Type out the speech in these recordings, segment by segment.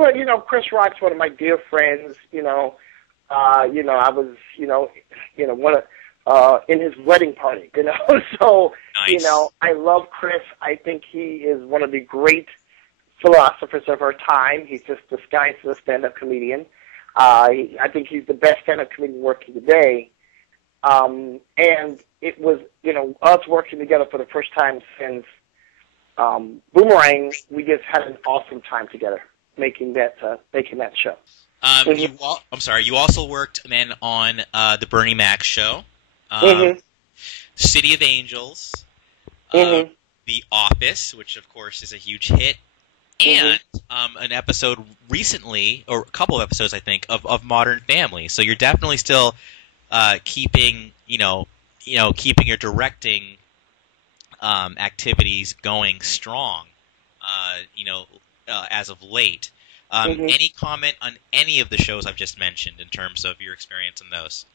Well, Chris Rock's one of my dear friends. I was, one of, in his wedding party. So, Nice. I love Chris. I think he is one of the great philosophers of our time. He's just disguised as a stand-up comedian. I think he's the best stand-up comedian working today. And it was, us working together for the first time since Boomerang. We just had an awesome time together making that show. I'm sorry. You also worked then on the Bernie Mac show, City of Angels, The Office, which of course is a huge hit, and an episode recently, or a couple of episodes, I think, of Modern Family. So you're definitely still keeping your directing activities going strong, as of late. Any comment on any of the shows I've just mentioned in terms of your experience in those?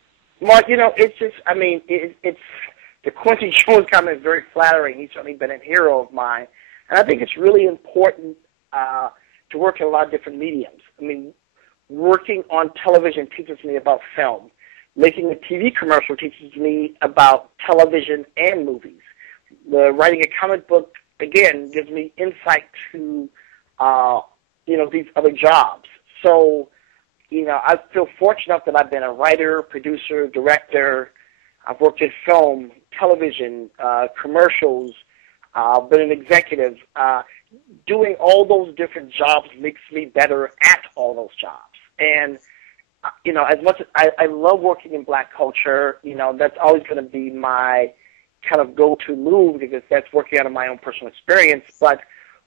Well, it's just, it's the Quincy Jones comment is very flattering. He's certainly been a hero of mine. And I think it's really important to work in a lot of different mediums. Working on television teaches me about film. Making a TV commercial teaches me about television and movies. Writing a comic book, again, gives me insight to, these other jobs. So, I feel fortunate that I've been a writer, producer, director. I've worked in film, television, commercials, been an executive. Doing all those different jobs makes me better at all those jobs. And, as much as I love working in black culture, that's always going to be my kind of go-to move because that's working out of my own personal experience. But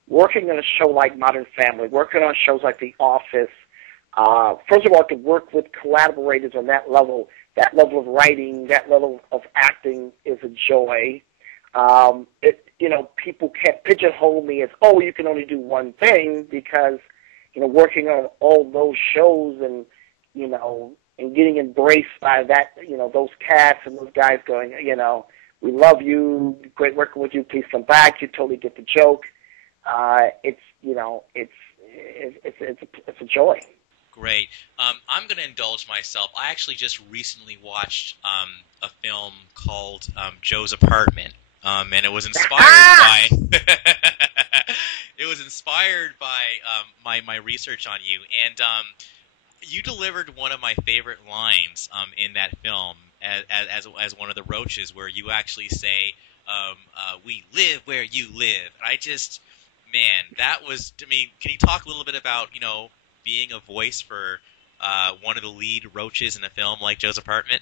working on a show like Modern Family, working on shows like The Office, first of all, to work with collaborators on that level of writing, that level of acting is a joy. People can't pigeonhole me as, you can only do one thing because, working on all those shows and getting embraced by that, those casts and those guys going, we love you, great working with you, please come back, you totally get the joke. It's a joy. Great. I'm going to indulge myself. I actually just recently watched a film called Joe's Apartment, and it was inspired by my research on you. And you delivered one of my favorite lines in that film as one of the roaches, where you actually say, "We live where you live." And I just, man, that was, I mean, can you talk a little bit about being a voice for one of the lead roaches in a film like Joe's Apartment?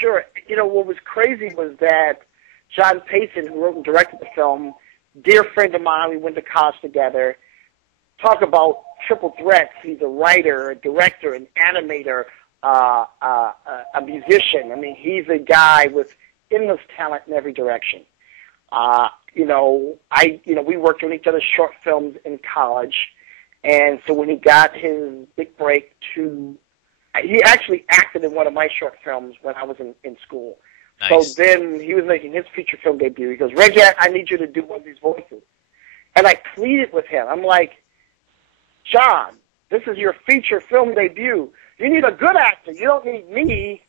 Sure. What was crazy was that John Payson, who wrote and directed the film, dear friend of mine, we went to college together. Talk about triple threats. He's a writer, a director, an animator, a musician. He's a guy with endless talent in every direction. We worked on each other's short films in college. And so when he got his big break he actually acted in one of my short films when I was in school. Nice. So then he was making his feature film debut. He goes, "Reggie, I need you to do one of these voices." And I pleaded with him. I'm like, "John, this is your feature film debut. You need a good actor. You don't need me.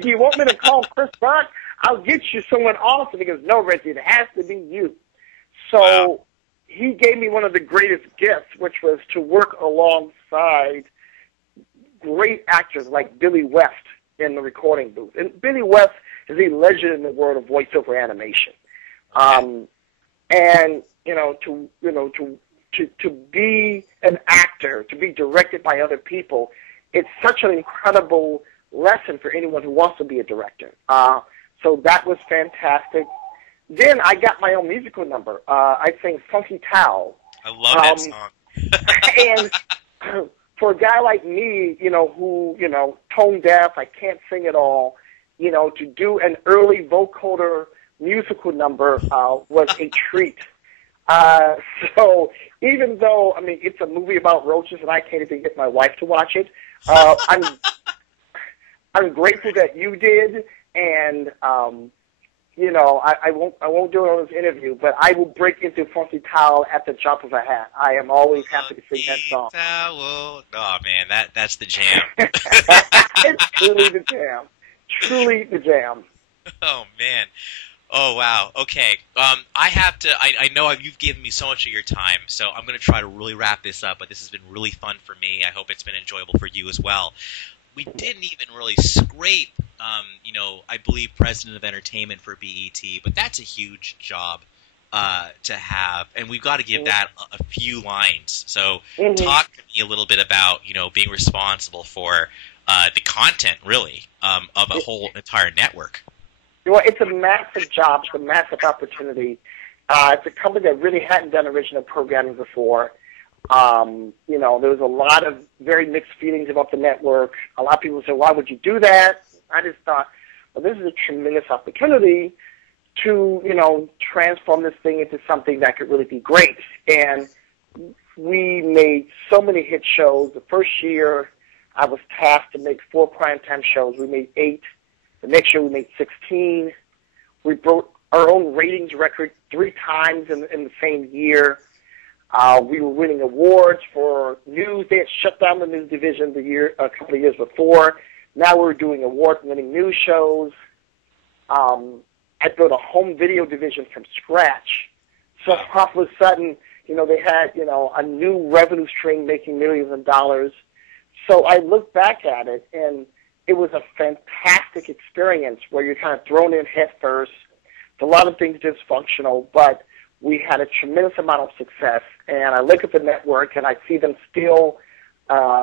Do you want me to call Chris Rock? I'll get you someone awesome." He goes, "No, Reggie, it has to be you." So he gave me one of the greatest gifts, which was to work alongside great actors like Billy West in the recording booth. And Billy West is a legend in the world of voiceover animation. To be an actor, to be directed by other people, it's such an incredible lesson for anyone who wants to be a director. So that was fantastic. Then I got my own musical number. I sing Funky Towel. I love that song. And for a guy like me, who, tone deaf, I can't sing at all, to do an early vocoder musical number was a treat. So even though, it's a movie about roaches and I can't even get my wife to watch it, I'm grateful that you did, and I won't do it on this interview, but I will break into Funky Towel at the drop of a hat. I am always happy to sing that song. Towel. Oh man, that's the jam. It's truly the jam. Truly the jam. Oh man. Oh wow. Okay. I know you've given me so much of your time, so I'm going to try to really wrap this up. But this has been really fun for me. I hope it's been enjoyable for you as well. We didn't even really scrape, I believe President of Entertainment for BET, but that's a huge job to have, and we've got to give that a few lines. So talk to me a little bit about, being responsible for the content, really, of a whole entire network. Well, it's a massive job. It's a massive opportunity. It's a company that really hadn't done original programming before. There was a lot of very mixed feelings about the network. A lot of people said, why would you do that? I just thought, well, this is a tremendous opportunity to, transform this thing into something that could really be great. And we made so many hit shows. The first year, I was tasked to make 4 primetime shows. We made 8. The next year, we made 16. We broke our own ratings record 3 times in the same year. We were winning awards for news. They had shut down the news division a couple of years before. Now we're doing award-winning news shows. I built a home video division from scratch. So all of a sudden, they had, a new revenue stream making millions of dollars. So I look back at it, and it was a fantastic experience where you're kind of thrown in head first. A lot of things dysfunctional, but we had a tremendous amount of success. And I look at the network, and I see them still,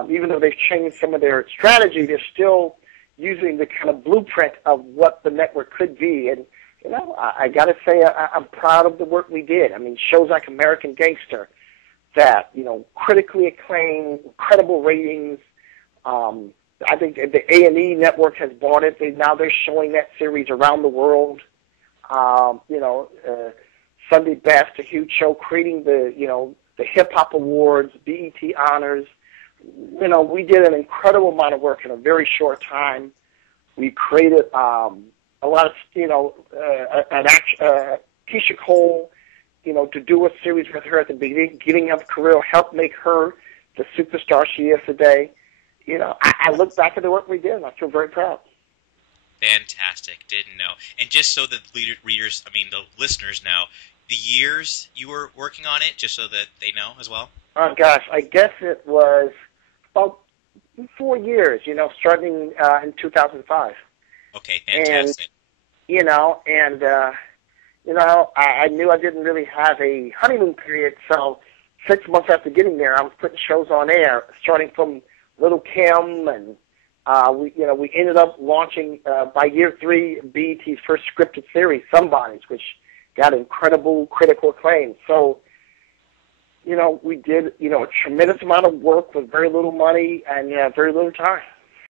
even though they've changed some of their strategy, they're still using the kind of blueprint of what the network could be. And, I got to say I'm proud of the work we did. I mean, shows like American Gangster that, critically acclaimed, incredible ratings. I think the A&E network has bought it. Now they're showing that series around the world. Sunday Best, a huge show, creating the Hip Hop Awards, BET honors. We did an incredible amount of work in a very short time. We created a lot of, Keisha Cole, to do a series with her at the beginning of her career, helped make her the superstar she is today. I look back at the work we did, and I feel very proud. Fantastic. Didn't know. And just so the the listeners know, the years you were working on it, just so that they know as well? Oh, gosh, I guess it was about 4 years, starting in 2005. Okay, fantastic. And, I knew I didn't really have a honeymoon period, so 6 months after getting there, I was putting shows on air, starting from Little Kim, and we ended up launching by year 3 BET's first scripted series, Somebodies, which got incredible critical acclaim. So, we did a tremendous amount of work with very little money and very little time.